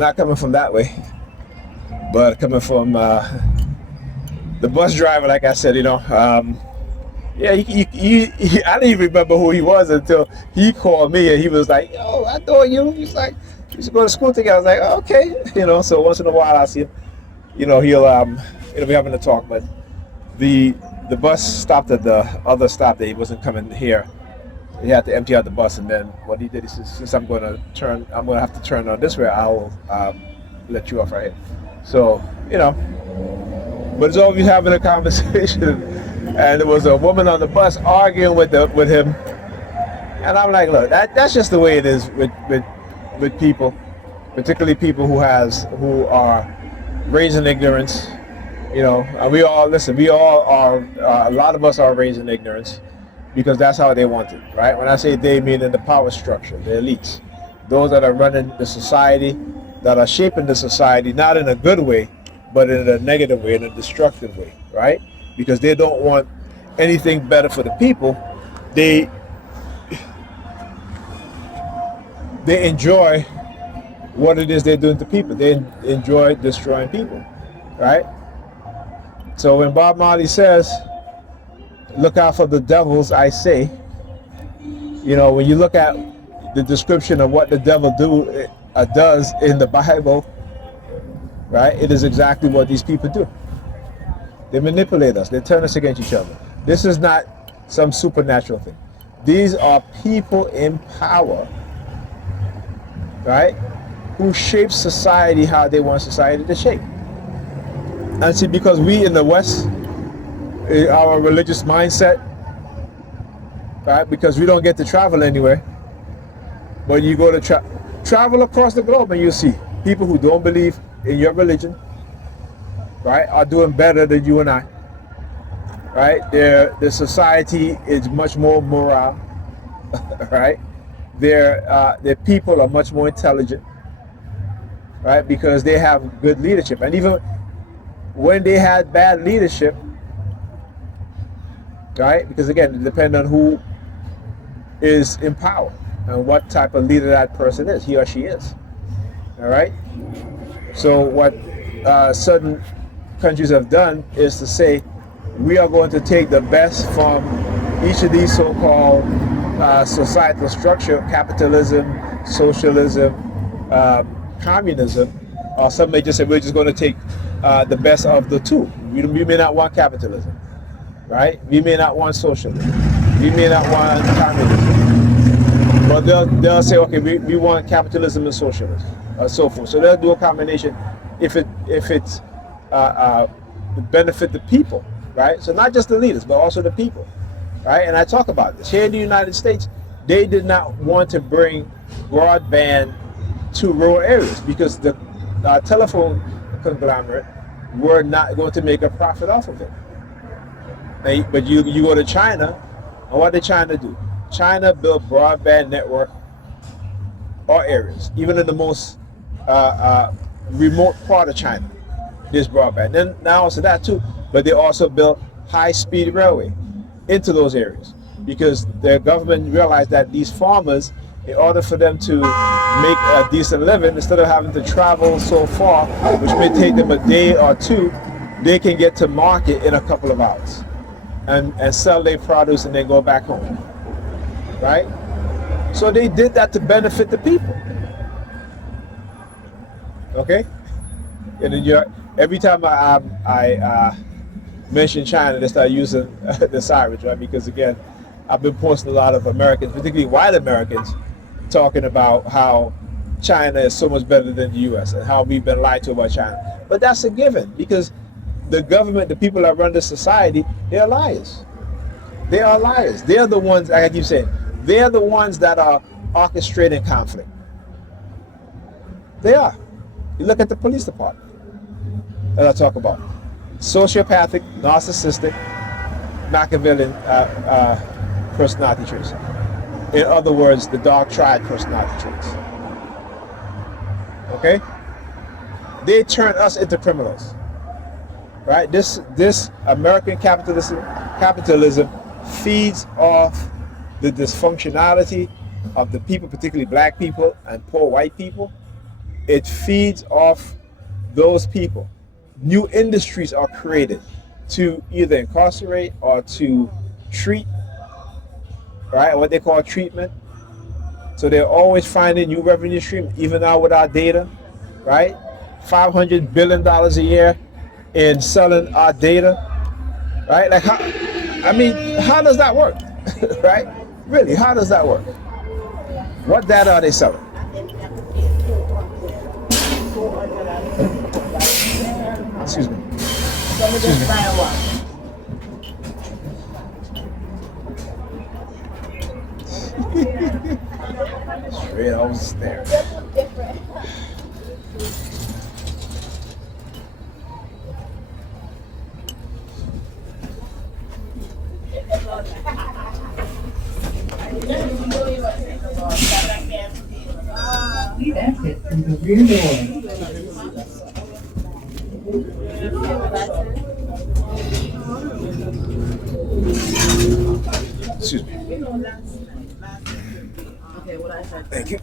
not coming from that way, but coming from the bus driver. Like I said, yeah, I didn't even remember who he was until he called me and he was like, "Yo, I know you." He's like, "We used to go to school together." I was like, "Okay," So once in a while I see him. He'll be having a talk, but the the bus stopped at the other stop that he wasn't coming here. He had to empty out the bus, and then what he did is, since I'm going to have to turn on this way. I'll let you off right here. So but it's always having a conversation, and there was a woman on the bus arguing with him, and I'm like, look, that's just the way it is with people, particularly people who are raised in ignorance. And we all listen. We all are. A lot of us are raised in ignorance because that's how they want it, right? When I say they, meaning the power structure, the elites, those that are running the society, that are shaping the society, not in a good way, but in a negative way, in a destructive way, right? Because they don't want anything better for the people. They enjoy what it is they're doing to people. They enjoy destroying people, right? So when Bob Marley says, "Look out for the devils," I say, when you look at the description of what the devil does in the Bible, right? It is exactly what these people do. They manipulate us. They turn us against each other. This is not some supernatural thing. These are people in power, right? Who shape society how they want society to shape. And see, because we in the West, our religious mindset, right? Because we don't get to travel anywhere, but you go to travel across the globe and you see people who don't believe in your religion, right, are doing better than you and I, right? Their society is much more moral, right? Their people are much more intelligent, right? Because they have good leadership. And even when they had bad leadership, right? Because again, it depends on who is in power and what type of leader that person is, he or she is. All right. So what certain countries have done is to say, we are going to take the best from each of these so-called societal structure: capitalism, socialism, communism. Or some may just say we're just going to take the best of the two. We may not want capitalism, right? We may not want socialism. We may not want communism. But they'll say, okay, we want capitalism and socialism, so forth. So they'll do a combination if it's benefit the people, right? So not just the leaders, but also the people, right? And I talk about this here in the United States. They did not want to bring broadband to rural areas because the telephone conglomerate were not going to make a profit off of it. But you go to China, and what did China do? China built broadband network all areas, even in the most remote part of China. There's broadband. Then not also that too, but they also built high-speed railway into those areas because their government realized that these farmers, in order for them to make a decent living, instead of having to travel so far, which may take them a day or two, they can get to market in a couple of hours and sell their produce and then go back home, right? So they did that to benefit the people, okay? And then every time I mention China, they start using the sirens, right? Because again, I've been posting a lot of Americans, particularly white Americans, talking about how China is so much better than the U.S. and how we've been lied to about China. But that's a given because the government, the people that run the society, they're liars. They are liars. They're the ones, like I keep saying, they're the ones that are orchestrating conflict. They are. You look at the police department that I talk about. Sociopathic, narcissistic, Machiavellian personality traits. In other words, the dark triad personality traits. Okay? They turn us into criminals. Right? This American capitalism feeds off the dysfunctionality of the people, particularly black people and poor white people. it feeds off those people. New industries are created to either incarcerate or to treat, right? What they call treatment. So they're always finding new revenue stream, even now with our data, right? $500 billion a year in selling our data, right? Like, how, I mean, how does that work, right? Really, how does that work? What data are they selling? Excuse me. Excuse me. Straight on stare. Please exit through the rear door. Excuse me. Thank you.